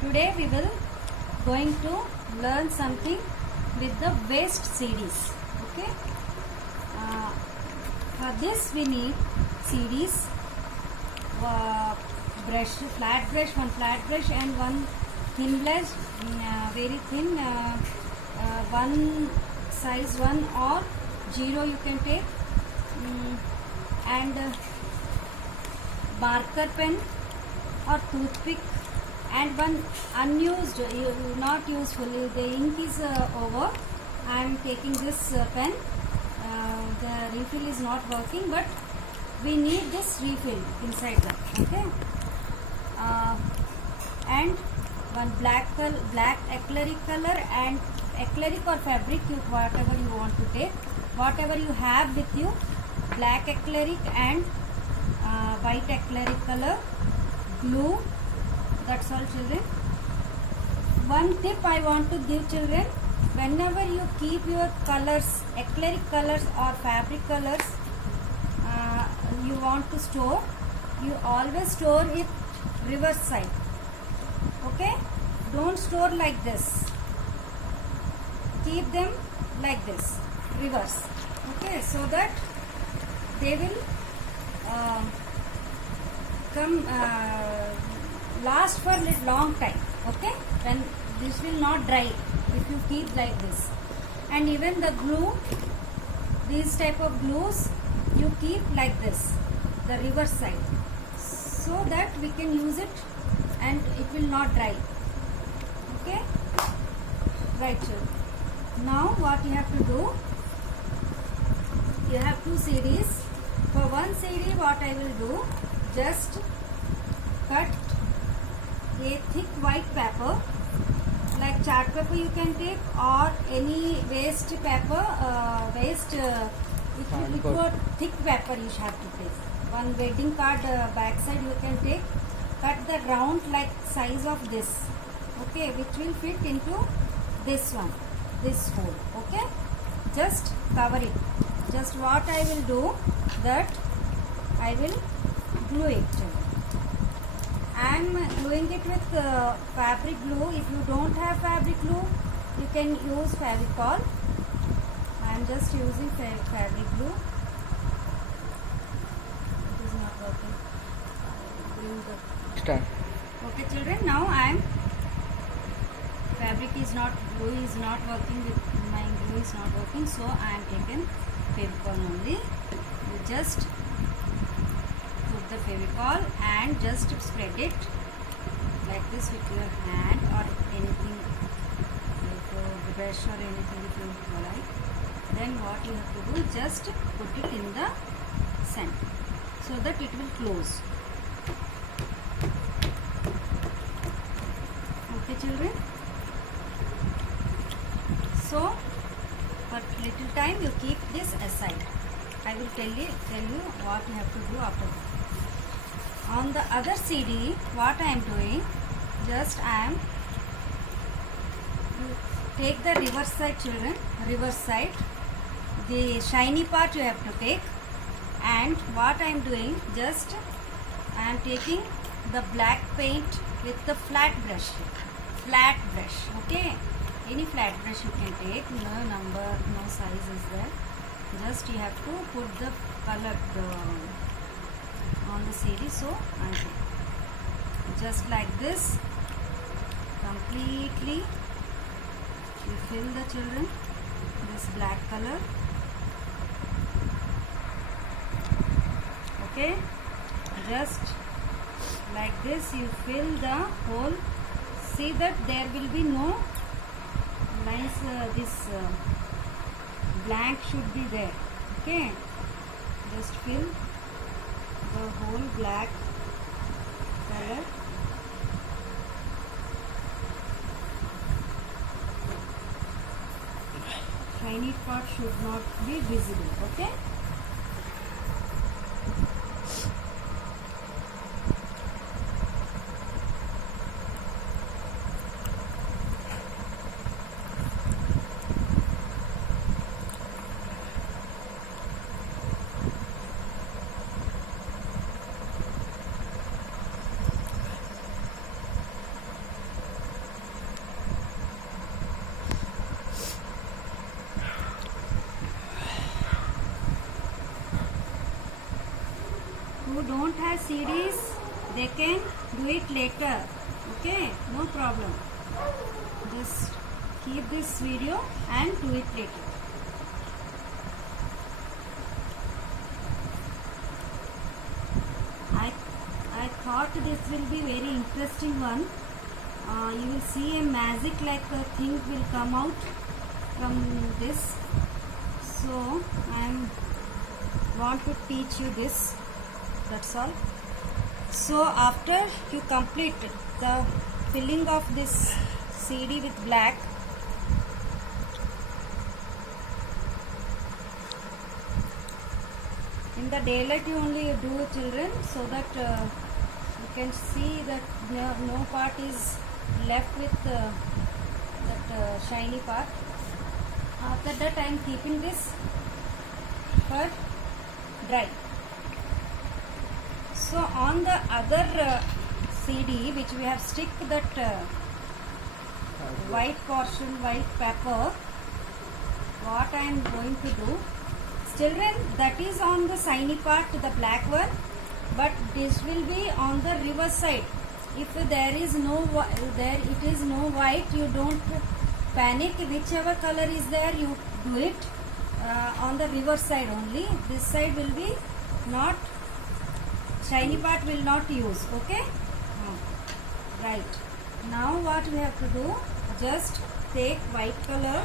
Today we will going to learn something with the waste CDs. Okay. For this we need CDs, brush, flat brush, one flat brush and one thin brush, very thin, one size 1 or 0 you can take, and marker pen or toothpick, and one unused, not useful, the ink is over. I am taking this pen, the refill is not working, but we need this refill inside that. Okay. And one black acrylic color and acrylic or fabric, whatever you want to take, whatever you have with you, black acrylic and white acrylic color, glue. That's all, children. One tip I want to give children: whenever you keep your colors, acrylic colors or fabric colors, you want to store, you always store it reverse side. Okay, don't store like this, keep them like this, reverse. Okay, so that they will come last for a long time. Okay, when this will not dry if you keep like this. And even the glue, these type of glues you keep like this, the reverse side, so that we can use it and it will not dry. Okay, right, children. Now what you have to do, you have two CDs. For one CD, what I will do, just cut a thick white paper, like chart paper you can take, or any waste paper, it was thick paper you have to take. One wedding card backside you can take, cut the round like size of this, okay, which will fit into this one, this hole. Okay, just cover it. Just what I will do, that I will glue it. I am gluing it with fabric glue. If you don't have fabric glue, you can use Fevicol. I am just using fabric glue. It is not working. Start. Okay, children. Now I am, fabric is not, glue is not working. With my glue is not working, so I am taken Fevicol only. You just put the Fevicol and just spread it like this with your hand or anything, like a brush or anything if you like. Then what you have to do, just put it in the center so that it will close. Okay, children. So for little time you keep this aside. I will tell you what you have to do after that. On the other CD, what I am doing, just I am take the reverse side, children, reverse side. The shiny part you have to take. And what I am doing, just I am taking the black paint with the flat brush. Okay, any flat brush you can take. No number, no size is there. Just you have to put the color on the CD. So I take just like this, completely you fill the, children, this black color. Okay, just like this you fill the hole. See that there will be no lines, this blank should be there. Okay, just fill the whole black color. Shiny part should not be visible. Okay. don't have CDs, they can do it later. Okay, no problem. Just keep this video and do it later. I thought this will be very interesting one. You will see a magic like a thing will come out from this. So I want to teach you this. That's all. So after you complete the filling of this CD with black, in the daylight you only do, children, so that you can see that no part is left with that shiny part. After that I am keeping this for dry. So on the other CD which we have stick that white portion, white paper, what I am going to do, children, that is on the shiny part, the black one, but this will be on the reverse side. If there is no it is no white, you don't panic. Whichever color is there, you do it on the reverse side only. This side will be not, shiny part will not use. Okay, right. Now what we have to do, just take white color,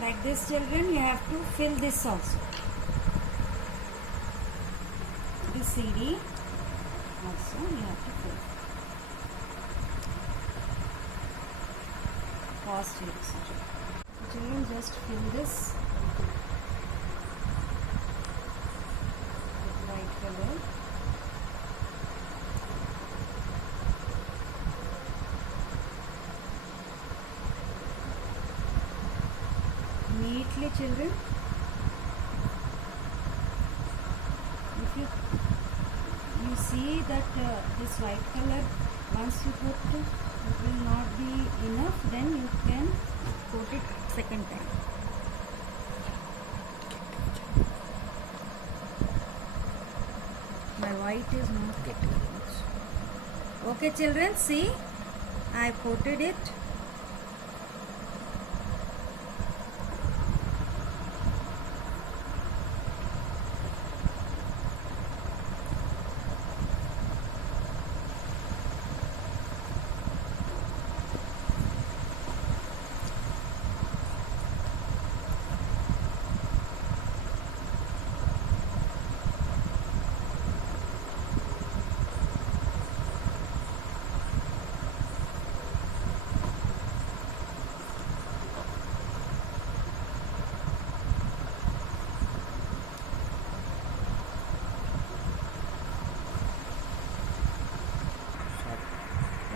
like this, children. You have to fill this also, this CD also you have to fill. Pause here, children. Just fill this with white color. Neatly, children. If you see that this white color, once you put, it will not be enough, then you can put it second time. My white is not getting much. Okay, children, see, I coated it.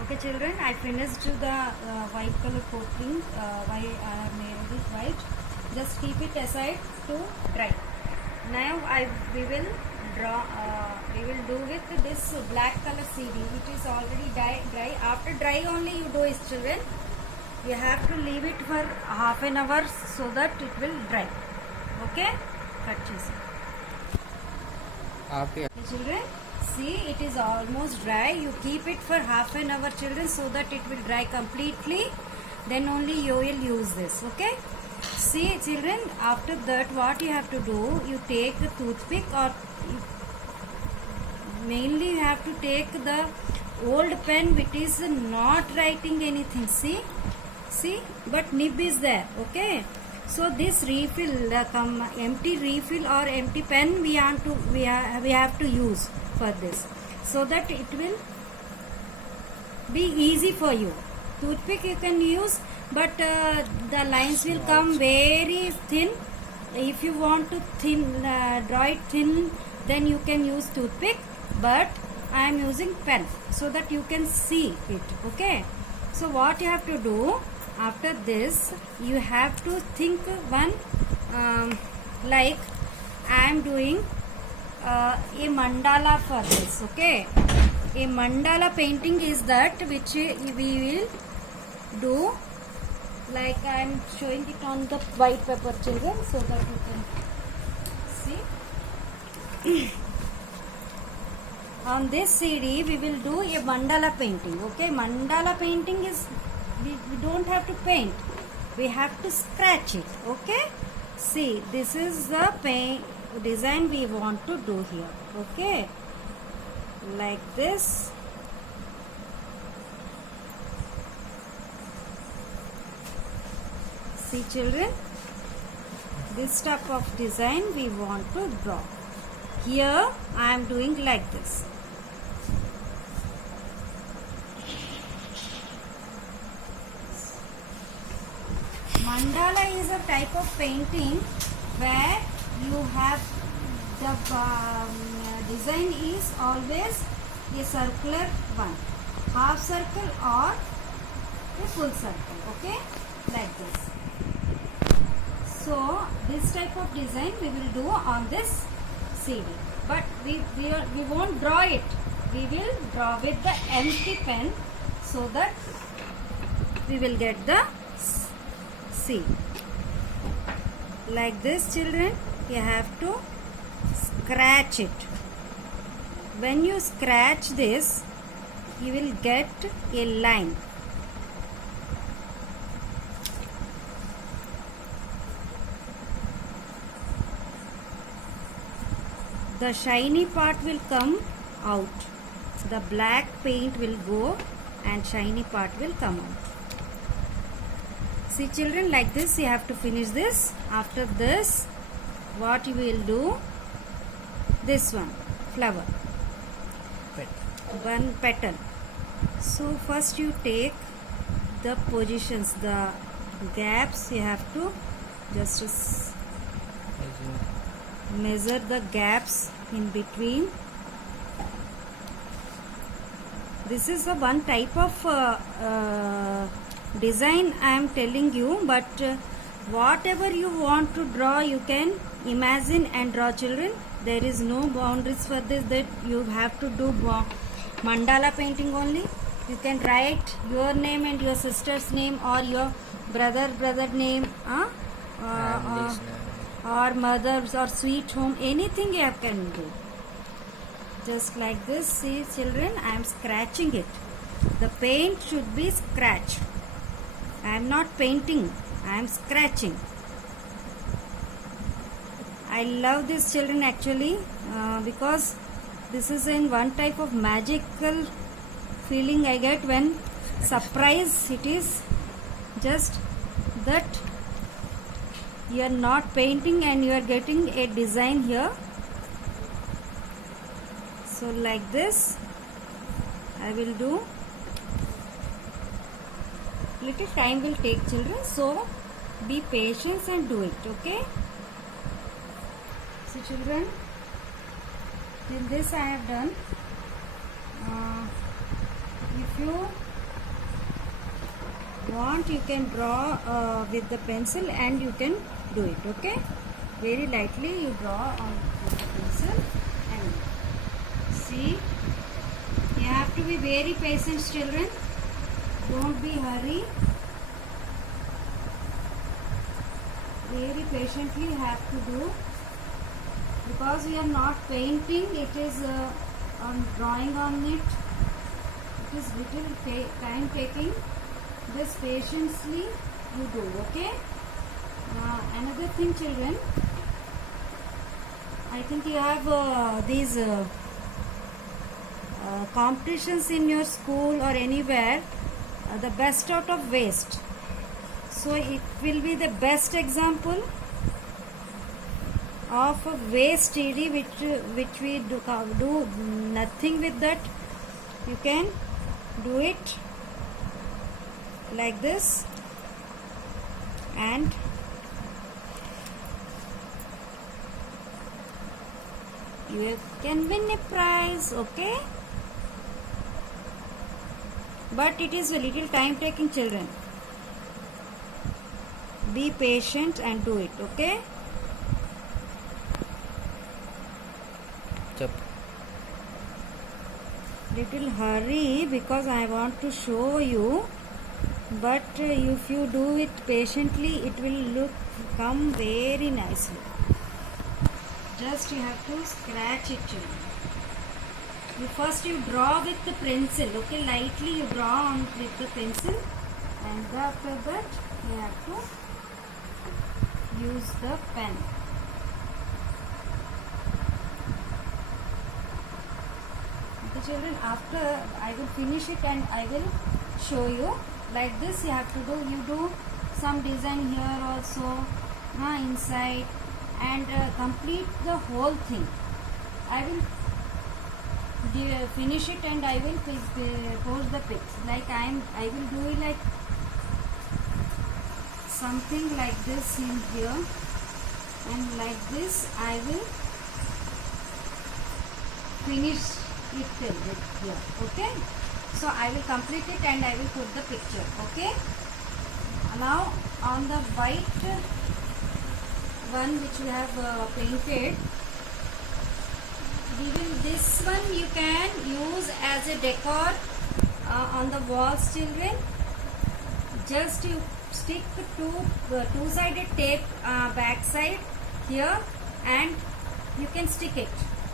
Okay, children, I finished the white color coating. Why I have made it white. Just keep it aside to dry. Now we will draw. We will do with this black color CD. It is already dry. After dry only you do it, children. You have to leave it for half an hour so that it will dry. Okay? Cut cheese. Okay, children. See, it is almost dry. You keep it for half an hour, children, so that it will dry completely. Then only you will use this. Okay? See, children, after that what you have to do, you take a toothpick, or mainly you have to take the old pen which is not writing anything. See, but nib is there. Okay? So this refill, empty refill or empty pen, we have to use for this, so that it will be easy for you. Toothpick you can use, but the lines will come very thin. If you want to draw it thin, then you can use toothpick, but I am using pen so that you can see it. Okay? So what you have to do, after this you have to think one like I am doing a mandala for this. Okay, a mandala painting is that which we will do, like I am showing it on the white paper, children, so that you can see. On this CD we will do a mandala painting. Okay, mandala painting is we don't have to paint, we have to scratch it. Okay, see, this is the paint design we want to do here. Okay, like this. See children, this type of design we want to draw. Here I am doing like this. Mandala is a type of painting where you have the design is always a circular one, half circle or a full circle. Okay, like this. So this type of design we will do on this CD, but we won't draw it, we will draw with the empty pen, so that we will get the C. Like this children, you have to scratch it. When you scratch this, you will get a line. The shiny part will come out. The black paint will go and shiny part will come out. See children, like this you have to finish this. After this, what you will do? This one, flower. One petal. So first you take the positions, the gaps, you have to just measure the gaps in between. This is a one type of design I am telling you, but whatever you want to draw you can imagine and draw children. There is no boundaries for this, that you have to do mandala painting only. You can write your name and your sister's name, or your brother name, or mother's, or sweet home, anything you can do. Just like this. See children, I am scratching it. The paint should be scratched. I am not painting, I am scratching. I love this children actually, because this is in one type of magical feeling I get when surprise it is. Just that you are not painting and you are getting a design here. So like this I will do. Little time will take children, so be patient and do it. Okay, so children, till this I have done. If you want, you can draw with the pencil and you can do it. Okay, very lightly you draw on with the pencil, and see, you have to be very patient children. Don't be hurry. Very patiently have to do, because we are not painting. It is on drawing on it. It is little time taking. Just patiently you do. Okay. Another thing, children. I think you have these competitions in your school or anywhere. The best out of waste. So it will be the best example of a waste TD which we do nothing with that. You can do it like this, and you can win a prize. Okay, but it is a little time taking, children. Be patient and do it. Okay, Chap. Little hurry because I want to show you, but if you do it patiently it will come very nicely. Just you have to scratch it. First you draw with the pencil, okay, lightly you draw on with the pencil, and after that you have to use the pen. Okay children, after I will finish it and I will show you. Like this you have to do, you do some design here also, inside, and complete the whole thing. I will finish it and I will post the pics. Like I will do it like something like this in here, and like this I will finish it till here. Okay, so I will complete it and I will put the picture. Okay, now on the white one which we have painted, this one you can use as a decor on the walls children. Just you stick two-sided tape back side here, and you can stick it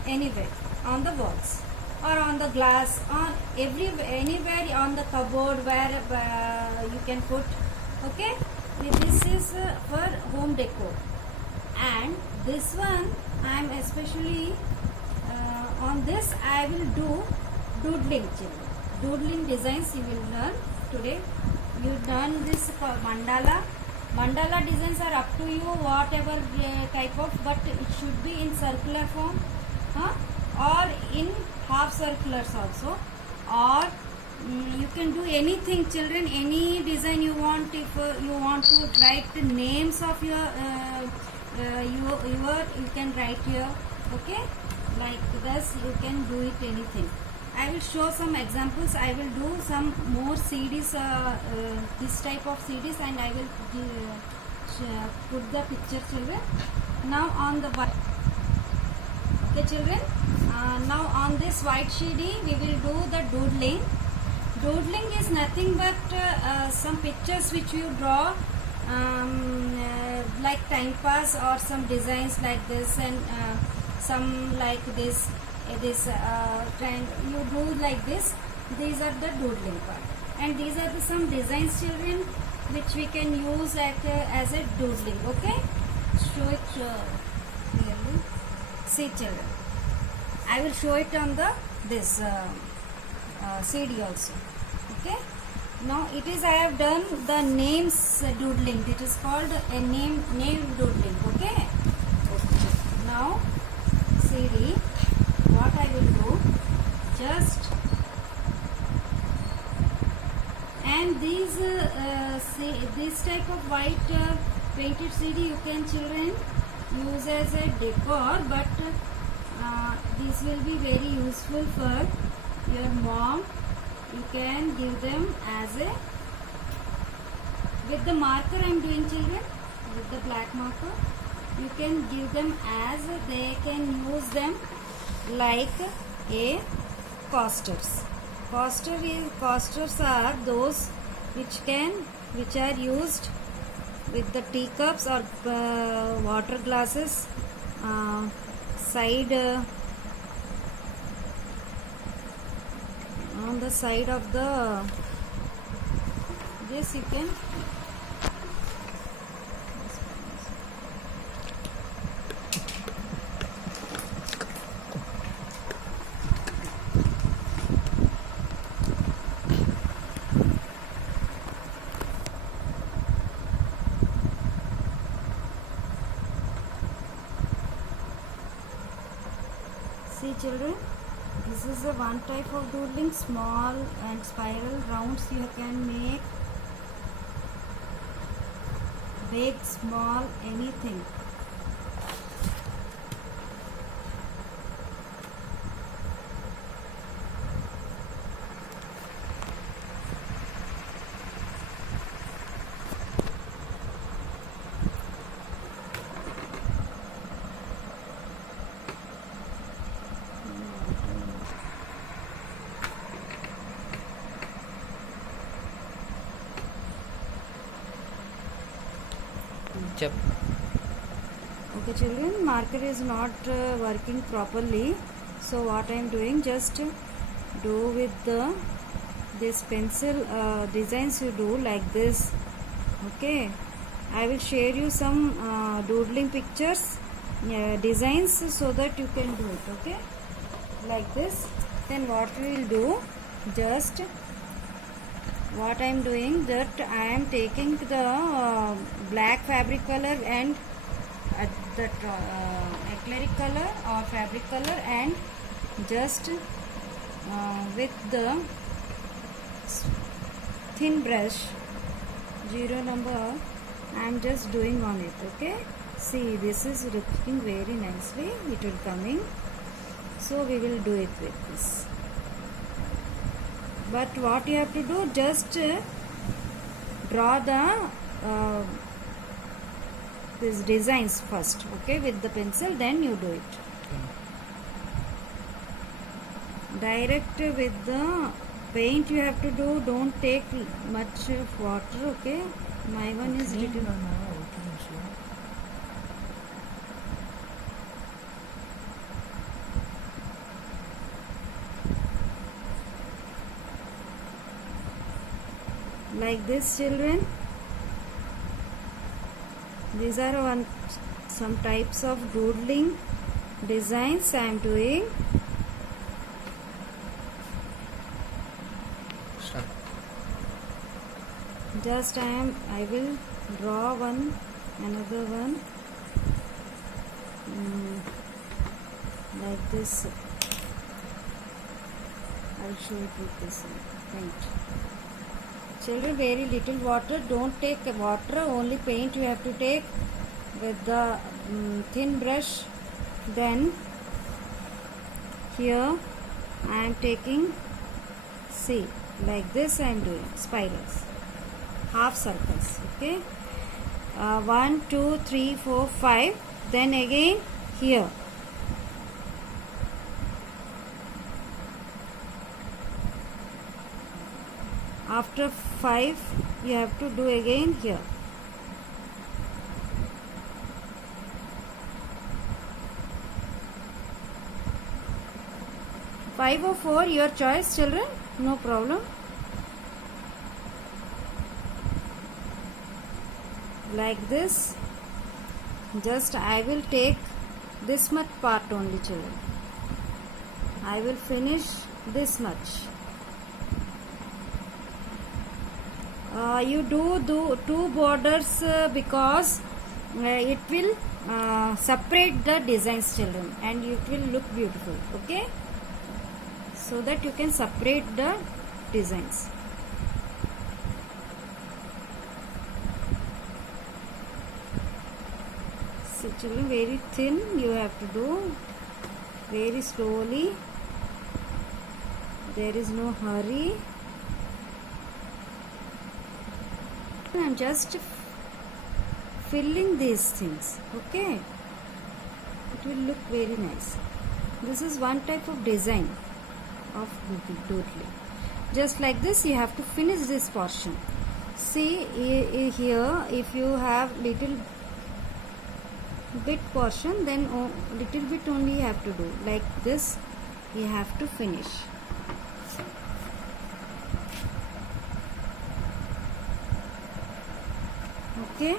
anywhere on the walls or on the glass, on anywhere on the cupboard where you can put. Okay, this is for home decor. And this one I am especially on this I will do doodling children. Doodling designs you will learn today. You done this for mandala. Mandala designs are up to you, whatever type of, but it should be in circular form, or in half circulars also, or you can do anything children, any design you want. If you want to write the names of your you can write here. Okay, like this you can do it anything. I will show some examples. I will do some more CDs, this type of CDs, and I will put the picture children. Now on the white, okay children, now on this white CD we will do the doodling. Doodling is nothing but some pictures which you draw, like time pass, or some designs like this, and some like this trend you do like this. These are the doodling part, and these are the some designs children which we can use as a doodling. Okay, show it clearly. See children, I will show it on the this CD also. Okay, now it is I have done the names doodling. It is called a name doodling. Okay, now CD, what I will do, just, and these this type of white painted CD you can children use as a decor, but this will be very useful for your mom. You can give them as a, with the marker I am doing children, with the black marker, you can give them as they can use them like a coasters. Coasters are those which are used with the teacups or water glasses side on the side of the this you can see children. This is a one type of doodling, small and spiral rounds you can make, big, small, anything. Chap. Okay children, marker is not working properly, so what I am doing, just do with this pencil designs you do like this. Okay, I will share you some doodling pictures designs so that you can do it. Okay, like this. Then what we will do, just what I am doing, that I am taking the black fabric color and the acrylic color or fabric color, and just with the thin brush 0 number I am just doing on it. Okay, see, this is looking very nicely, it will coming, so we will do it with this. But what you have to do, just draw the these designs first, okay, with the pencil, then you do it. Direct with the paint you have to do, don't take much of water. Okay, my one is little. Like this children, these are some types of doodling designs I am doing. Start. Just I will draw another one like this. I'll show it with this paint. Children, very little water, don't take water, only paint you have to take with the thin brush. Then here I am taking, see, like this I am doing spirals, half circles. Okay, 1 2 3 4 5, then again here. After 5 you have to do again here. Five or 4, your choice children, no problem. Like this, just I will take this much part only children, I will finish this much. You do 2 borders because it will separate the designs children, and it will look beautiful. Okay, so that you can separate the designs. So children, very thin you have to do, very slowly, there is no hurry. I am just filling these things. Okay, it will look very nice. This is one type of design of doodling. Just like this you have to finish this portion. See here, if you have little bit portion, then little bit only you have to do. Like this you have to finish. Okay,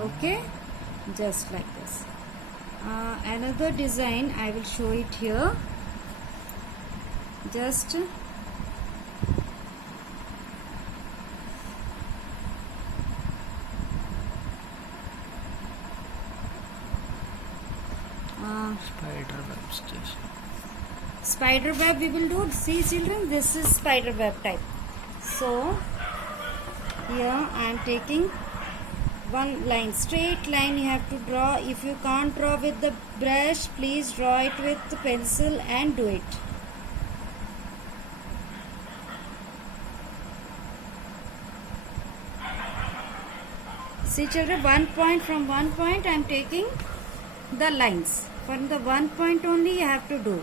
okay, just like this. Another design I will show it here. Just Spider webs. Spider web we will do. See children, this is spider web type. So here I am taking one line, straight line you have to draw. If you can't draw with the brush, please draw it with the pencil and do it. See children, from one point I am taking the lines. From the one point only you have to do.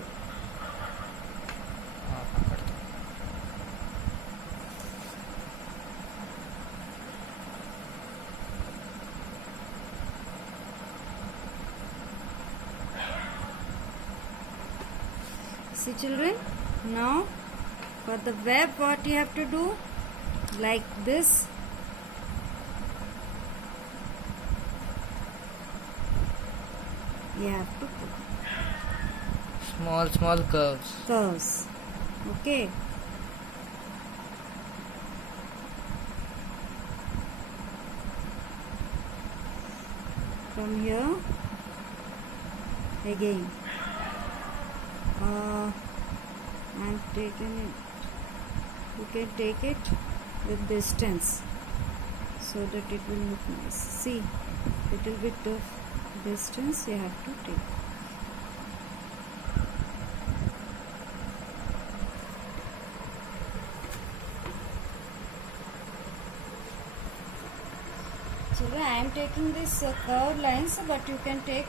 See children, now for the web what you have to do, like this. You have to put Small curves. curves. Okay. From here again. I'm taking it. You can take it with distance so that it will look nice. See, little bit of distance you have to take. Children, I am taking this curved lines, but you can take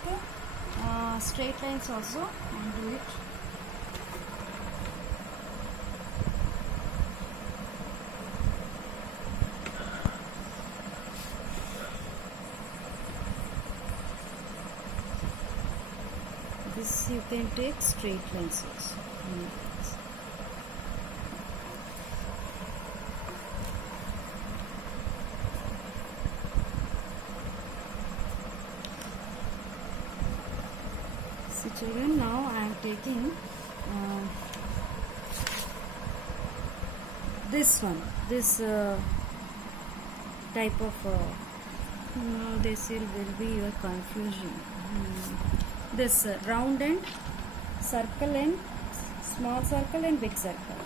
straight lines also and do it. This you can take straight lines also. See children, now I am taking this one, this type of no, this will be your confusion. This round end, circle end, small circle and big circle.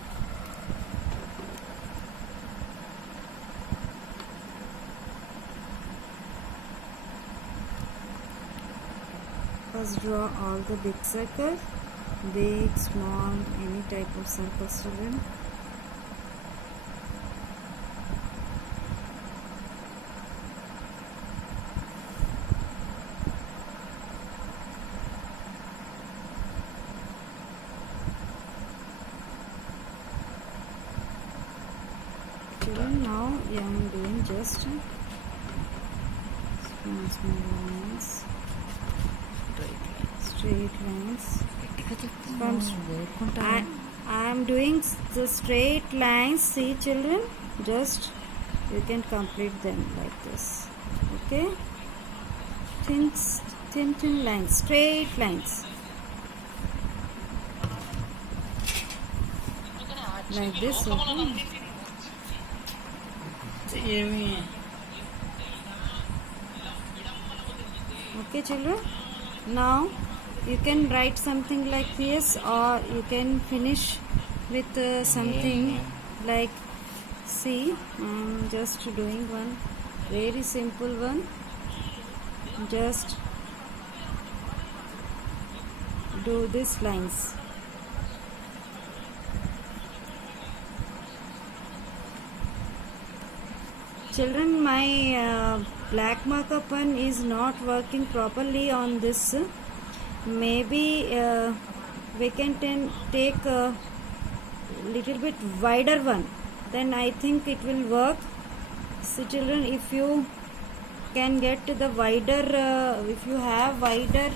First draw all the big circles, big, small, any type of circles children. Children, now I am doing just small lines, straight lines. I am doing the straight lines. See children, just you can complete them like this. Okay, thin lines, straight lines like this. Okay children, now you can write something like this, or you can finish with something like, see, I'm just doing one very simple one. Just do these lines. Children, my black marker pen is not working properly on this. Maybe we can take a little bit wider one, then I think it will work. So children, if you can get the wider, if you have wider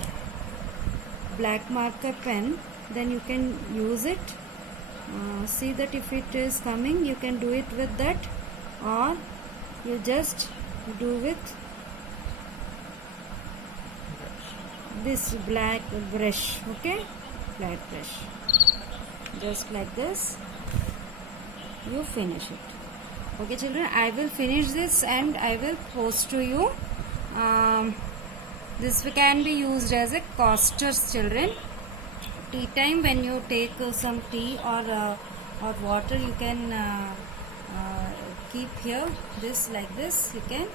black marker pen, then you can use it. See that if it is coming, you can do it with that, or you just do with this black brush. Okay, flat brush, just like this you finish it. Okay children, I will finish this and I will post to you. This can be used as a coasters children. Tea time, when you take some tea or water, you can keep here, this like this you can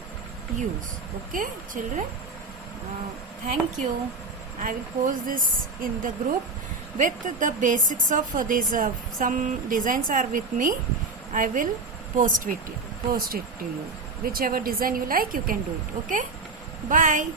use. Okay children, thank you. I will post this in the group with the basics of these. Some designs are with me. I will post it to you. Whichever design you like, you can do it. Okay, bye.